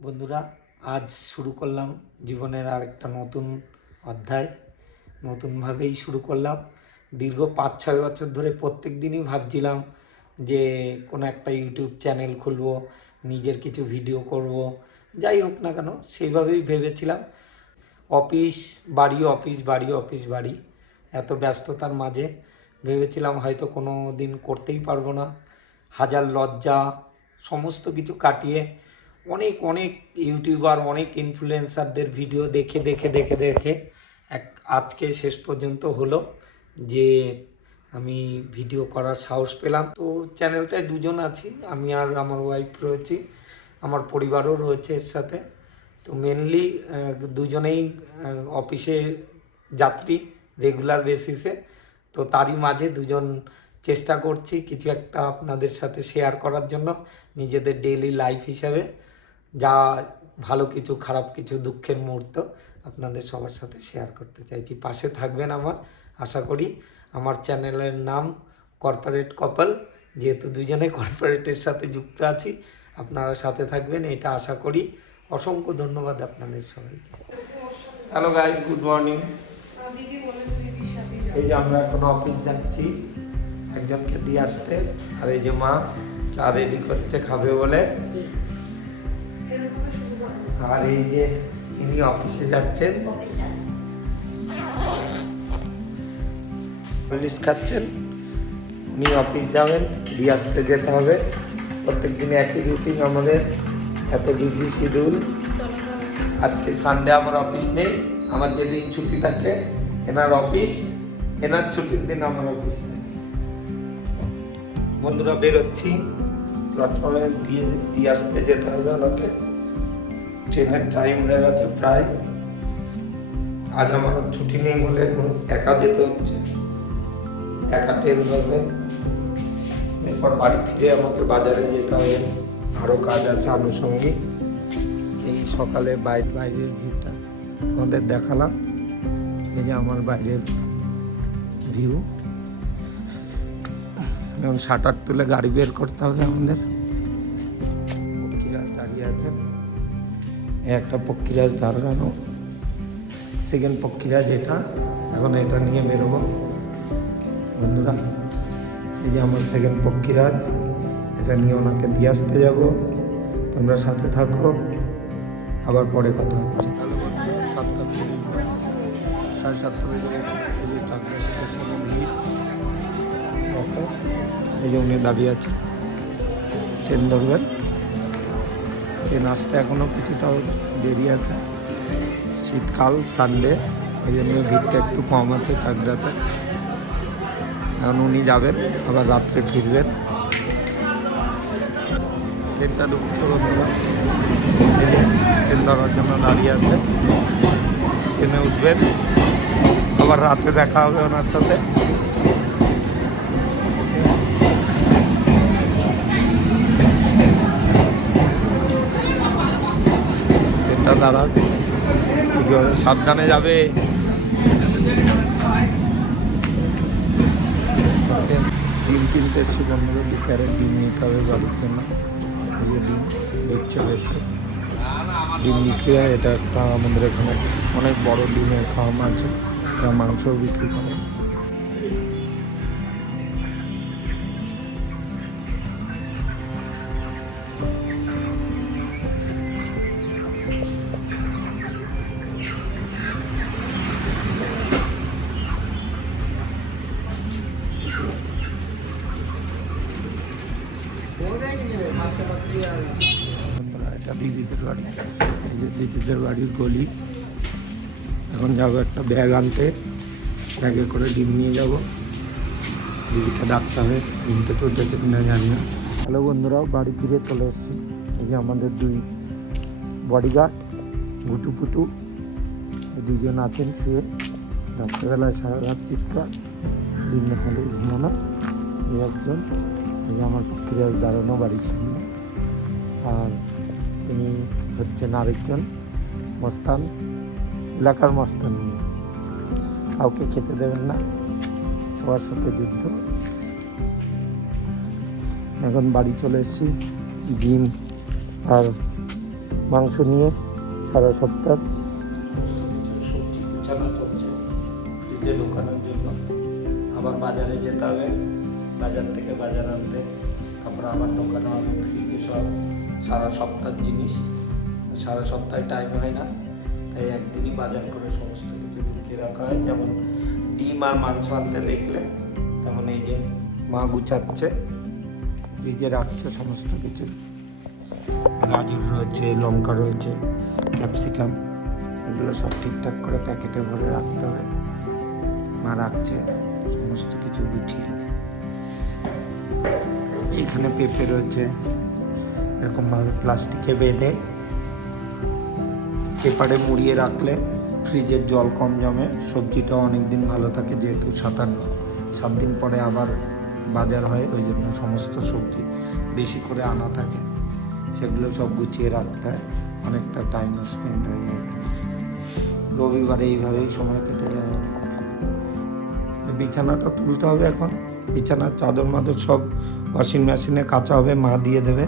বন্ধুরা, আজ শুরু করলাম জীবনের আর একটা নতুন অধ্যায়। নতুনভাবেই শুরু করলাম। দীর্ঘ 5-6 বছর ধরে প্রত্যেক দিনই ভাবছিলাম যে কোনো একটা ইউটিউব চ্যানেল খুলবো, নিজের কিছু ভিডিও করব, যাই হোক না কেন সেইভাবেই ভেবেছিলাম। অফিস বাড়ি, অফিস বাড়ি, অফিস বাড়ি, এত ব্যস্ততার মাঝে ভেবেছিলাম হয়তো কোনো দিন করতেই পারবো না। হাজার লজ্জা সমস্ত কিছু কাটিয়ে অনেক অনেক ইউটিউবার, অনেক ইনফ্লুয়েন্সারদের ভিডিও দেখে দেখে দেখে দেখে আজকে শেষ পর্যন্ত হলো যে আমি ভিডিও করার সাহস পেলাম। তো চ্যানেলটায় দুজন আছি, আমি আর আমার ওয়াইফ রয়েছি, আমার পরিবারও রয়েছে এর সাথে। তো মেনলি দুজনেই অফিসে যাত্রী, রেগুলার বেসিসে। তো তারই মাঝে দুজন চেষ্টা করছি কিছু একটা আপনাদের সাথে শেয়ার করার জন্য, নিজেদের ডেইলি লাইফ হিসাবে, যা ভালো কিছু, খারাপ কিছু, দুঃখের মুহূর্ত আপনাদের সবার সাথে শেয়ার করতে চাইছি। পাশে থাকবেন আমার, আশা করি। আমার চ্যানেলের নাম কর্পোরেট কাপল, যেহেতু দুজনে কর্পোরেটের সাথে যুক্ত আছি, আপনারা সাথে থাকবেন এটা আশা করি। অসংখ্য ধন্যবাদ আপনাদের সবাইকে। Hello guys, good morning. এই যে আমরা এখন অফিস যাচ্ছি একজনকে দিয়ে আসতে, আর এই যে মা চা রেডি করছে খাবে বলে। আর এই যে ইনি অফিসে যাচ্ছেন, পুলিশ খাচ্ছেন, উনি অফিস যাবেন, দিয়ে আসতে যেতে হবে। প্রত্যেক দিনে একই রুটিন আমাদের, এত বিজি শিডিউল। আজকে সানডে আমার অফিস নেই, আমার যেদিন ছুটি থাকে এনার অফিস, এনার ছুটির দিন আমার অফিস নেই। বন্ধুরা বেরোচ্ছি, প্ল্যাটফর্মে দিয়ে আসতে যেতে হবে ওনাকে। ট্রেনের টাইম হয়ে গেছে প্রায়। আজ আমার ছুটি নেই বলে একা যেতে হচ্ছে, একা ট্রেন ধরবে। এরপর বাড়ি ফিরে আমাকে বাজারে যেতে হবে, আরও কাজ আছে আনুষঙ্গিক। এই সকালে বাইরের ভিউটা আমাদের দেখালাম, এই যে আমার বাইরের ভিউ। এখন শাটার তুলে গাড়ি বের করতে হবে আমাদের। পক্ষীরাজ দাঁড়িয়ে আছেন, একটা পক্ষীরাজ দাঁড়ানো, সেকেন্ড পক্ষীরাজ এটা। এখন এটা নিয়ে বেরোবো বন্ধুরা। এই যে আমার সেকেন্ড পক্ষীরাজ, এটা নিয়ে ওনাকে দিয়ে আসতে যাবো। তোমরা সাথে থাকো, আবার পরে কথা হচ্ছে। 7:30 বাজে, 7:30 স্টেশনে ভিড়। এই যে উনি দাঁড়িয়ে আছে, ট্রেন ধরবেন। ট্রেন আসতে এখনও কিছুটা দেরি আছে, শীতকাল, সানডে, এই জন্য ভিড়টা একটু কম আছে চাকদাতে। এখন উনি যাবেন, আবার রাত্রে ফিরবেন। ট্রেনটা ঢুকতে বন্ধুরা, এই যে ট্রেন ধরার জন্য দাঁড়িয়ে আছে। ট্রেনে উঠবেন, আবার রাতে দেখা হবে ওনার সাথে। ট্রেনটা দাঁড়াক, ঠিকভাবে সাবধানে যাবে। ডিম কিনতে এসছি বন্ধুরা, 2 ক্যারেট ডিম নিতে হবে বাড়ির জন্য। এই যে ডিম বেচতে হয়েছে, ডিম বিক্রি হয়। এটা একটা আমাদের এখানে অনেক বড় ডিমের ফার্ম আছে, এটা মাংসও বিক্রি করে। এটা দিদিদের বাড়ি, এই যে দিদিদের বাড়ির গলি। এখন যাবো একটা ব্যাগ আনতে, ব্যাগে করে ডিম নিয়ে যাব। দিদিটা ডাকতে হবে, ডিম থেকে উঠেছে কিনা জানি না। হ্যালো বন্ধুরাও, বাড়ি ফিরে চলে এসেছি। এই যে আমাদের 2 বডিগার্ড, গুটু পুটু, দুজন আছেন শুয়ে। রাত্রেবেলায় সারা রাত চিৎকার, দিনে হলে ঘুমানো। এই একজন, এই যে আমার পক্ষীরাজ দাঁড়ানো বাড়ির সামনে। আর তিনি হচ্ছেন আরেকজন মস্তান, এলাকার মস্তান। কাউকে খেতে দেবেন না, সবার সাথে যুদ্ধ। এখন বাড়ি চলে এসেছি, ডিম আর মাংস নিয়ে সারা সপ্তাহ সবজি গুছানো চলছে ফ্রিজে ঢোকানোর জন্য। আবার বাজারে যেতে হবে, বাজার থেকে বাজার আনতে, তারপর আবার ঢোকানো হবে ফ্রিজে সব সারা সপ্তাহের জিনিস। সারা সপ্তাহে টাইম হয় না, তাই একদিনই বাজার করে সমস্ত কিছু ঢুকিয়ে রাখা হয়। যেমন ডিম আর মাংস আনতে দেখলে, তেমন এই যে মা গুছাচ্ছে, ফ্রিজে রাখছে সমস্ত কিছু। গাজর রয়েছে, লঙ্কা রয়েছে, ক্যাপসিকাম, এগুলো সব ঠিকঠাক করে প্যাকেটে ভরে রাখতে হবে। মা রাখছে সমস্ত কিছু গুছিয়ে। এইখানে পেঁপে রয়েছে, এরকমভাবে প্লাস্টিকে বেঁধে পেপারে মুড়িয়ে রাখলে ফ্রিজের জল কম জমে, সবজিটাও অনেক দিন ভালো থাকে। যেহেতু 7 দিন পরে আবার বাজার হয়, ওই জন্য সমস্ত সবজি বেশি করে আনা থাকে, সেগুলো সব গুছিয়ে রাখতে হয়। অনেকটা টাইম স্পেন্ড হয়ে যায় এখানে। রবিবারে এইভাবেই সময় কেটে যায়। বিছানাটা তুলতে হবে এখন। বিছানার চাদর মাদর সব ওয়াশিং মেশিনে কাচা হবে, মা দিয়ে দেবে।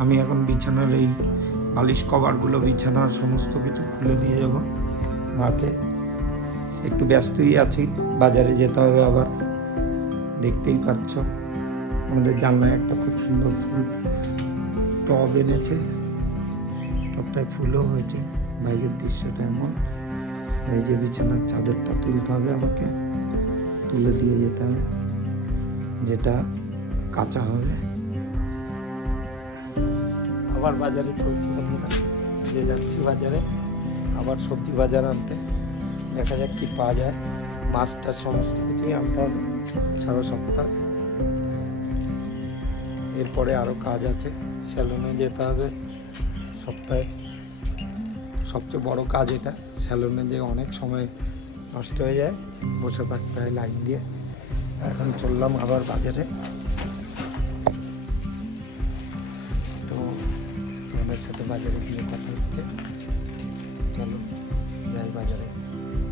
আমি এখন বিছানার এই বালিশ কভারগুলো, বিছানার সমস্ত কিছু খুলে দিয়ে যাব মাকে। একটু ব্যস্তই আছি, বাজারে যেতে হবে আবার। দেখতেই পাচ্ছ আমাদের জানলায় একটা খুব সুন্দর ফুল টব এনেছে, টবটায় ফুলও হয়েছে। বাইরের দৃশ্যটা এমন। এই যে বিছানার চাদরটা তুলতে হবে আমাকে, তুলে দিয়ে যেতে হবে, যেটা কাঁচা হবে। আবার বাজারে চলছি বন্ধুরা, যে যাচ্ছি বাজারে আবার সবজি বাজার আনতে। দেখা যাক কি পাওয়া যায়। মাছটা সমস্ত কিছুই আনতে হবে সারা সপ্তাহ। এরপরে আরও কাজ আছে, স্যালুনে যেতে হবে সপ্তাহে। সবচেয়ে বড় কাজ এটা, স্যালুনে যে অনেক সময় নষ্ট হয়ে যায়, বসে থাকতে হয় লাইন দিয়ে। এখন চললাম আবার বাজারে। তো তোমাদের সাথে বাজারে গিয়ে কথা হচ্ছে। চলো যাই বাজারে,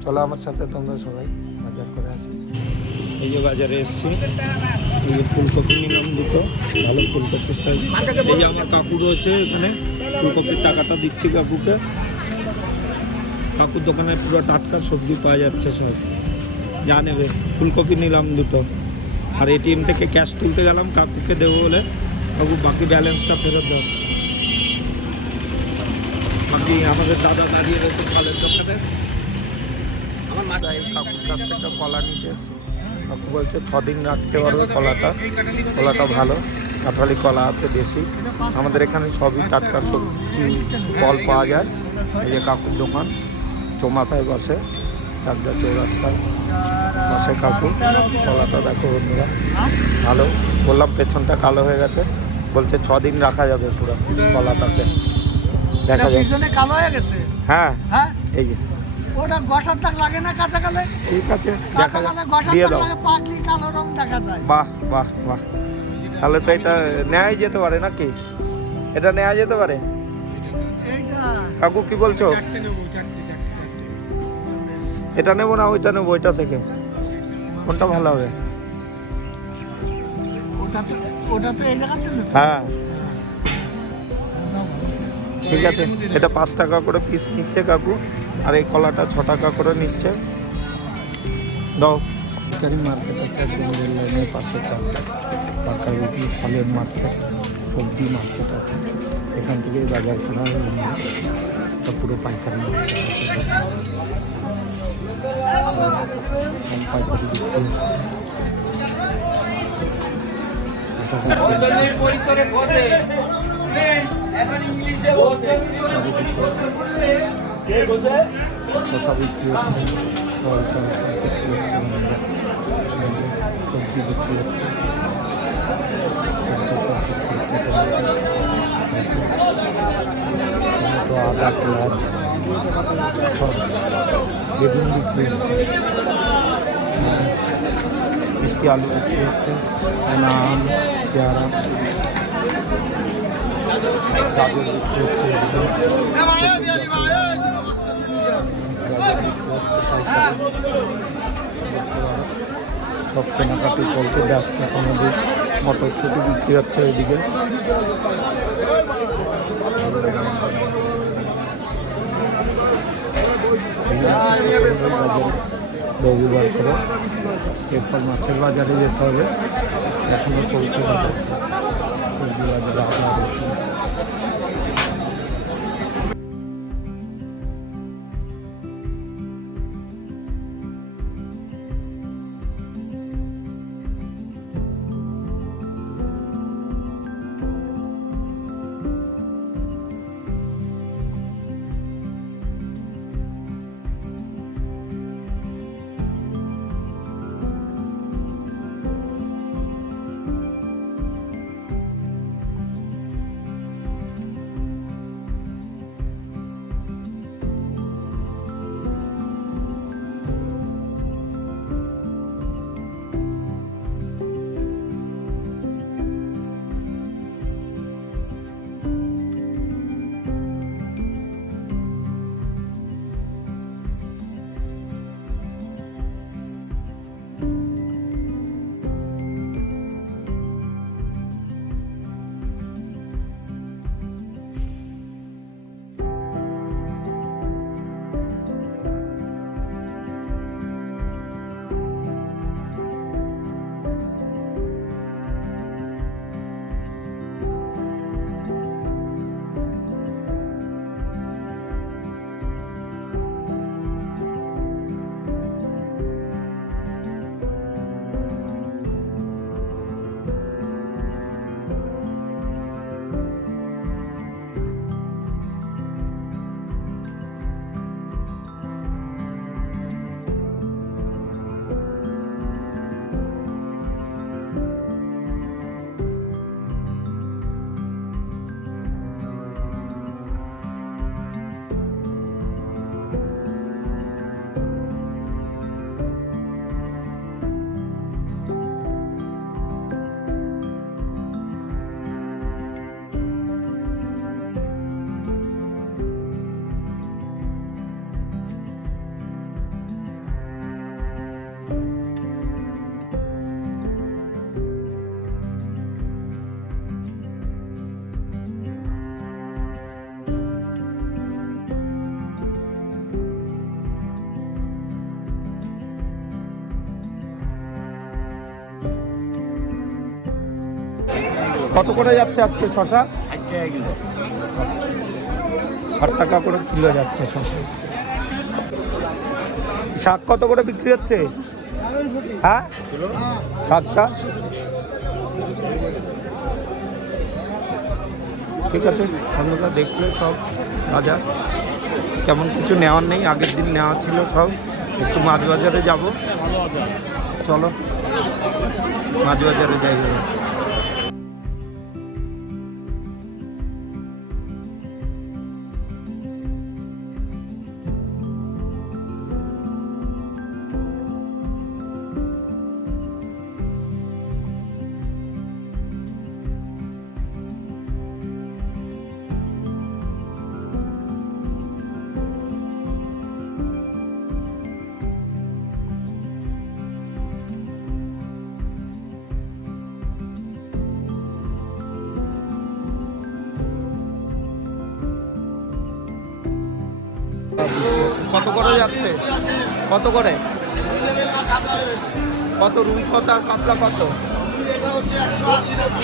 চলো আমার সাথে তোমরা সবাই বাজার করে আসি। এই যে বাজারে এসছি, এই যে ফুলকপি নিলাম দুটো, ভালো ফুলকপি সাইজ। এই যে আমার কাকু রয়েছে এখানে, ফুলকপির টাকাটা দিচ্ছি কাকুকে। কাকুর দোকানে পুরো টাটকা সবজি পাওয়া যাচ্ছে সব, যা নেবে। ফুলকপি নিলাম দুটো, আর এটিএম থেকে ক্যাশ তুলতে গেলাম কাকুকে দেবো বলে। কাকু বাকি ব্যালেন্সটা ফেরত দাও। বাকি আমাদের দাদা দাঁড়িয়ে রয়েছে ফলের দোকানে। আমার মা কাকুর কাছ থেকে কলা নিতে এসছি। কাকু বলছে 6 দিন রাখতে পারবে কলাটা, কলাটা ভালো, কাঁঠালি কলা আছে দেশি। আমাদের এখানে সবই টাটকা সবজি ফল পাওয়া যায়। এই যে কাকুর দোকান চৌমাথায় বসে, চাকদা চৌরাস্তায় বসে কাকু। কলাটা দেখো বন্ধুরা ভালো। বললাম পেছনটা কালো হয়ে গেছে, বলছে 6 দিন রাখা যাবে পুরো কলাটাকে, দেখা যায়। কালো হয়ে গেছে? হ্যাঁ, এই যে ওটা গসার দাগ লাগে না কাঁচা কালে? ঠিক আছে, দেখা যায়, দিয়ে দাও। পাকলি কালো রং দেখা যায়। বাহ বাহ বাহ, তাহলে তো এটা নেওয়া যেতে পারে নাকি? এটা নেওয়া যেতে পারে কাকু, কি বলছো? এটা নেবো না ওইটা নেবো? ওইটা থেকে কোনটা ভালো হবে? হ্যাঁ ঠিক আছে। এটা 5 টাকা করে পিস নিচ্ছে কাকু, আর এই কলাটা 6 টাকা করে নিচ্ছে। দাও। ভিকারি মার্কেট আছে একদম রেল লাইনের পাশে, পাকারুটি ফলের মার্কেট, সবজি মার্কেট আছে। এখান থেকেই বাজার করা হয়, পুরো পাইকারি মার্কেট আছে। পাইকারি বিক্রি হচ্ছে, শশা বিক্রি হচ্ছে, সবজি বিক্রি হচ্ছে, টমেটো, আদা, পেঁয়াজ সব, বেগুন বিক্রি হচ্ছে, মিষ্টি আলু বিক্রি হচ্ছে, আম, পেয়ারা, গাজর বিক্রি হচ্ছে, সব কেনাকাটি চলছে। ব্যস্ত আমাদের মটরশুঁটি বিক্রি হচ্ছে ওইদিকে। এই বাজারে রবিবার করে। এরপর মাছের বাজারে যেতে হবে, এখনও চলছে বাজার, সবজি বাজারে আদা রসুন। কত করে যাচ্ছে আজকে শশা? 60 টাকা করে কিলো যাচ্ছে শশা। শাক কত করে বিক্রি হচ্ছে? হ্যাঁ, শাকটা ঠিক আছে। আপনারা দেখলেন সব বাজার, কেমন কিছু নেওয়ার নেই, আগের দিন নেওয়া ছিল সব। একটু মাছ বাজারে যাব, চলো মাছ বাজারে যাই। কত করে যাচ্ছে? কত করে? কত রুই, কত আর কাতলা কত? এটা হচ্ছে 180 টাকা,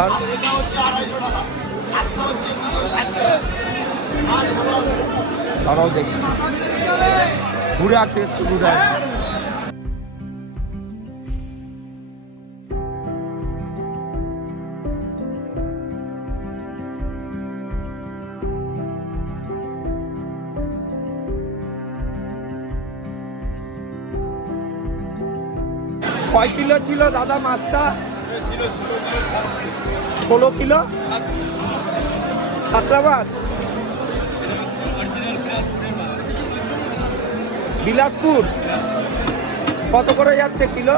আর এটা হচ্ছে 250 টাকা, কাতলা হচ্ছে 260 টাকা। তারাও দেখছি, ঘুরে আসে, একটু ঘুরে আসে। কয় কিলো ছিল দাদা মাছটা? 16 কিলো কাতলা মাছ। বিলাসপুর কত করে যাচ্ছে কিলো?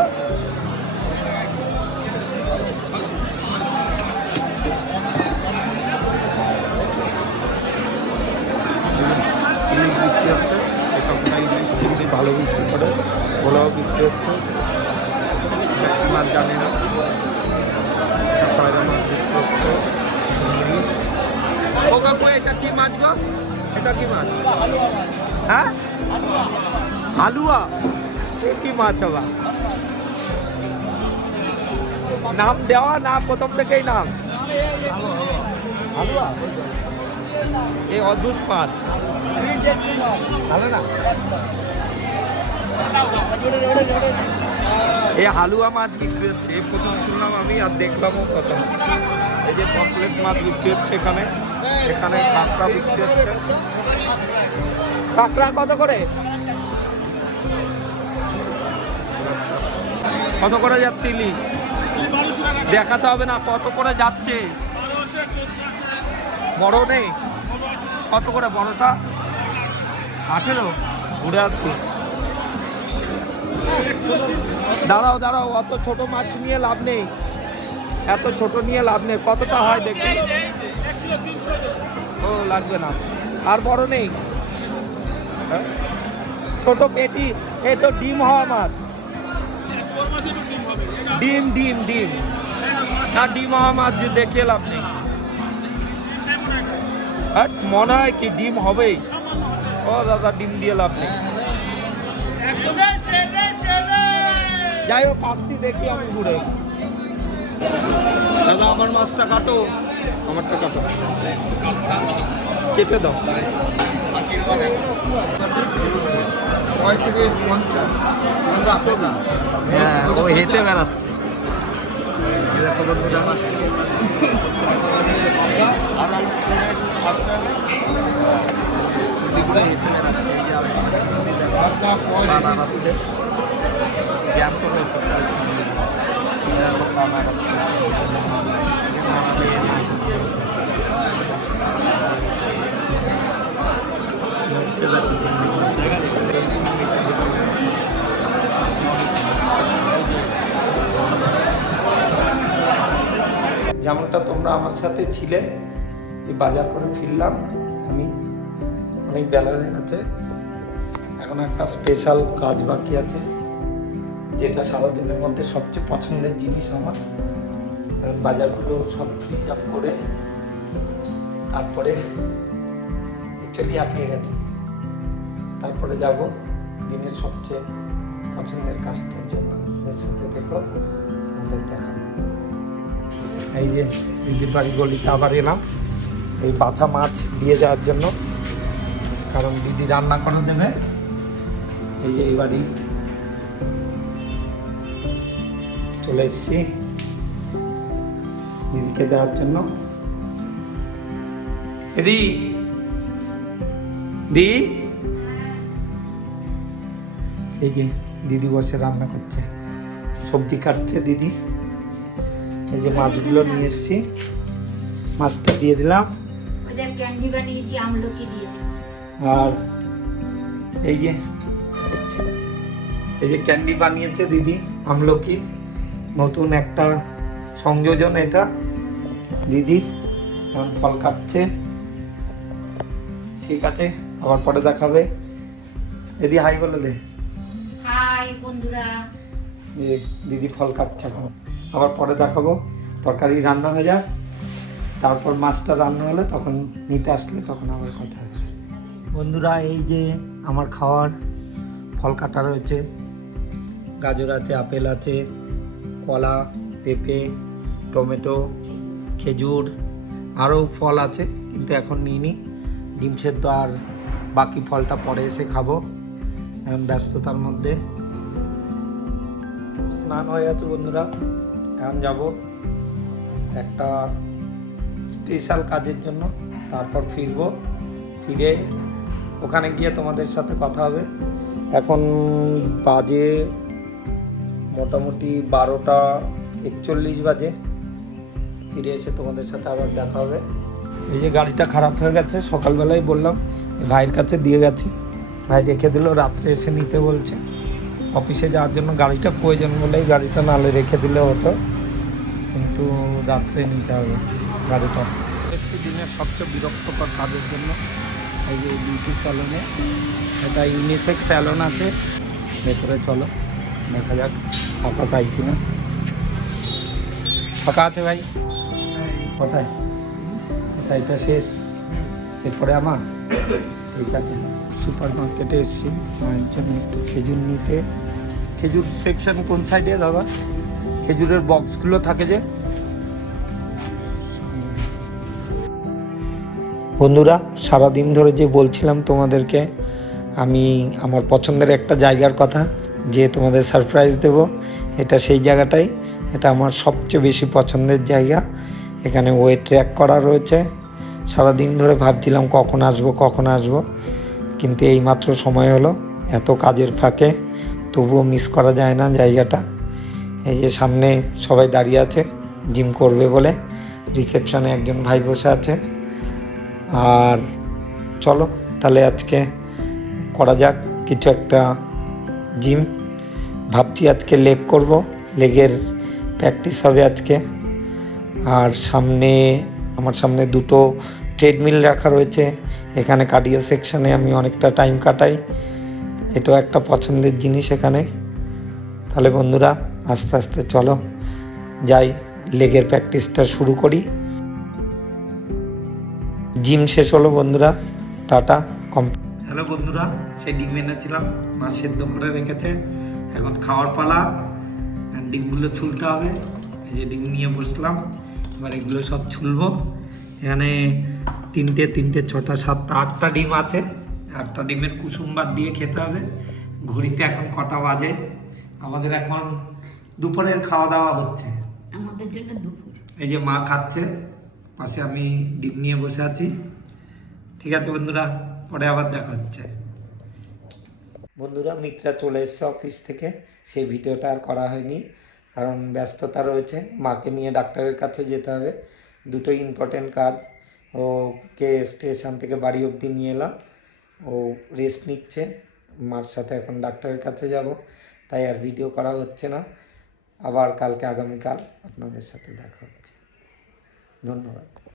ইলিশ বিক্রি হচ্ছে, এখানটা ইলিশ চিংড়ি ভালো বিক্রি করে, ওলাও বিক্রি হচ্ছে। কি মাছ জানি না, পয়রা মাছ বিক্রি হচ্ছে। ও কাকু, এটা কি মাছ গো? এটা কি মাছ? হ্যাঁ, হালুয়া এ কি মাছ আবার নাম দেওয়া না প্রথম থেকেই নাম হালুয়া এই অদ্ভুত মাছ ভালো না এই হালুয়া মাছ বিক্রি হচ্ছে এই প্রথম শুনলাম আমি আর দেখলামও প্রথম এই যে পমফ্রেট মাছ বিক্রি হচ্ছে এখানে এখানে কাঁকড়া বিক্রি হচ্ছে কাঁকড়া কত করে কত করে যাচ্ছে ইলিশ দেখাতে হবে না কত করে যাচ্ছে বড় নেই কত করে বড়টা 18 ঘুরে আসি দাঁড়াও দাঁড়াও অত ছোট মাছ নিয়ে লাভ নেই এত ছোট নিয়ে লাভ নেই কতটা হয় দেখি ও লাগবে না আর বড় নেই হ্যাঁ? ছোট পেটি এই তো ডিম হওয়া মাছ ডিম ডিম ডিম না ডিম হওয়া মাছ যে দেখে লাভ নেই আর মনে হয় কি ডিম হবেই ও দাদা ডিম দিয়ে লাভ নেই যাই হোক আসছি দেখি আমি ঘুরে দাদা আমার মাছটা কাটো আমারটা কাটো কেটে দাও হ্যাঁ ও হেঁটে বেড়াচ্ছে দেখো বন্ধুরা হেঁটে বেড়াচ্ছে এই যে বানাচ্ছে জ্যান্ত রয়েছে যেমনটা তোমরা আমার সাথে ছিলে এই বাজার করে ফিরলাম আমি অনেক বেলা হয়ে গেছে এখন একটা স্পেশাল কাজ বাকি আছে যেটা সারাদিনের মধ্যে সবচেয়ে পছন্দের জিনিস আমার বাজারগুলো সব ফ্রিজ আপ করে তারপরে অ্যাকচুয়ালি হাঁপিয়ে গেছে তারপরে যাব দিনের সবচেয়ে পছন্দের কাজটার জন্য এর সাথে দেখো আমাদের দেখাবো এই যে দিদির বাড়ি গলিতে আবার এলাম এই বাছা মাছ দিয়ে যাওয়ার জন্য কারণ দিদি রান্না করে দেবে এই যে এই বাড়ি চলে এসছি দিদিকে দেওয়ার জন্য দিদি দি এই যে দিদি বসে রান্না করছে সবজি কাটছে দিদি এই যে মাছগুলো নিয়ে এসছি মাছটা দিয়ে দিলাম ক্যান্ডি বানিয়েছি আমলকি দিয়ে আর এই যে ক্যান্ডি বানিয়েছে দিদি আমলকির নতুন একটা সংযোজন এটা দিদি এখন ফল কাটছে ঠিক আছে আবার পরে দেখাবে দিদি হাই বলে দে হাই বন্ধুরা দিদি ফল কাটছে এখন আবার পরে দেখাবো তরকারি রান্না হয়ে যাক তারপর মাছটা রান্না হলে তখন নিতে আসলে তখন আবার কথা হবে বন্ধুরা এই যে আমার খাওয়ার ফল কাটা রয়েছে গাজর আছে আপেল আছে কলা পেঁপে টমেটো খেজুর আরও ফল আছে কিন্তু এখন নিইনি ডিম সেদ্ধ আর বাকি ফলটা পরে এসে খাবো এখন ব্যস্ততার মধ্যে স্নান হয়ে গেছে বন্ধুরা এখন যাব একটা স্পেশাল কাজের জন্য তারপর ফিরে ওখানে গিয়ে তোমাদের সাথে কথা হবে এখন বাজে মোটামুটি 12:41 বাজে ফিরে এসে তোমাদের সাথে আবার দেখা হবে এই যে গাড়িটা খারাপ হয়ে গেছে সকালবেলায় বললাম ভাইয়ের কাছে দিয়ে গেছি ভাই রেখে দিল রাত্রে এসে নিতে বলছে অফিসে যাওয়ার জন্য গাড়িটা প্রয়োজন বলেই গাড়িটা নালে রেখে দিলে হতো কিন্তু রাত্রে নিতে হবে গাড়িটা একটি দিনের সবচেয়ে বিরক্তকর কাজের জন্য এই যে বিউটি স্যালনে এটা ইউনিসেক্স স্যালন আছে ভেতরে চলো দেখা যাক ফাঁকা পাই কিনা ফাঁকা আছে ভাই কোথায় এটা শেষ এরপরে আমার ঠিক আছে, সুপার মার্কেটে এসেছি মায়ের জন্য একটু খেজুর নিতে। খেজুর সেকশন কোন সাইডে দাদা? খেজুরের বক্সগুলো থাকে যে। বন্ধুরা, সারাদিন ধরে যে বলছিলাম তোমাদেরকে আমি আমার পছন্দের একটা জায়গার কথা, যে তোমাদের সারপ্রাইজ দেব, এটা সেই জায়গাটাই। এটা আমার সবচেয়ে বেশি পছন্দের জায়গা। এখানে ওয়েট ট্র্যাক করা রয়েছে। সারাদিন ধরে ভাবছিলাম কখন আসবো, কিন্তু এইমাত্র সময় হলো। এত কাজের ফাঁকে তবুও মিস করা যায় না জায়গাটা। এই যে সামনে সবাই দাঁড়িয়ে আছে জিম করবে বলে, রিসেপশনে একজন ভাই বসে আছে। আর চলো তাহলে আজকে করা যাক কিছু একটা জিম। ভাবছি আজকে লেগ করব, লেগের প্র্যাকটিস হবে আজকে। আর আমার সামনে দুটো ট্রেডমিল রাখা রয়েছে। এখানে কার্ডিও সেকশনে আমি অনেকটা টাইম কাটাই, এটাও একটা পছন্দের জিনিস এখানে। তাহলে বন্ধুরা আস্তে আস্তে চলো যাই, লেগের প্র্যাকটিসটা শুরু করি। জিম শেষ হলো বন্ধুরা, টাটা কমপ্লিট। হ্যালো বন্ধুরা, সেই ডিম এনেছিলাম, মা সেদ্ধ করে রেখেছে। এখন খাওয়ার পালা। ডিমগুলো ছুলতে হবে। এই যে ডিম নিয়ে বসলাম, এবার এগুলো সব ছুলবো। এখানে তিনটে 6টা 7টা 8টা ডিম আছে। 8টা ডিমের কুসুম বাদ দিয়ে খেতে হবে। ঘড়িতে এখন কটা বাজে? আমাদের এখন দুপুরের খাওয়া দাওয়া হচ্ছে। আমাদের জন্য দুপুর। এই যে মা খাচ্ছে, পাশে আমি ডিম নিয়ে বসে আছি। ঠিক আছে বন্ধুরা, পরে আবার দেখা হচ্ছে। বন্ধুরা, মিত্রা চলে এসছে অফিস থেকে, সেই ভিডিওটা আর করা হয়নি কারণ ব্যস্ততা রয়েছে। মাকে নিয়ে ডাক্তারের কাছে যেতে হবে, দুটোই ইম্পর্টেন্ট কাজ। ওকে স্টেশন থেকে বাড়ি অবধি নিয়ে এলাম, ও রেস্ট নিচ্ছে। মার সাথে এখন ডাক্তারের কাছে যাব, তাই আর ভিডিও করা হচ্ছে না। আবার আগামীকাল আপনাদের সাথে দেখা হচ্ছে। ধন্যবাদ।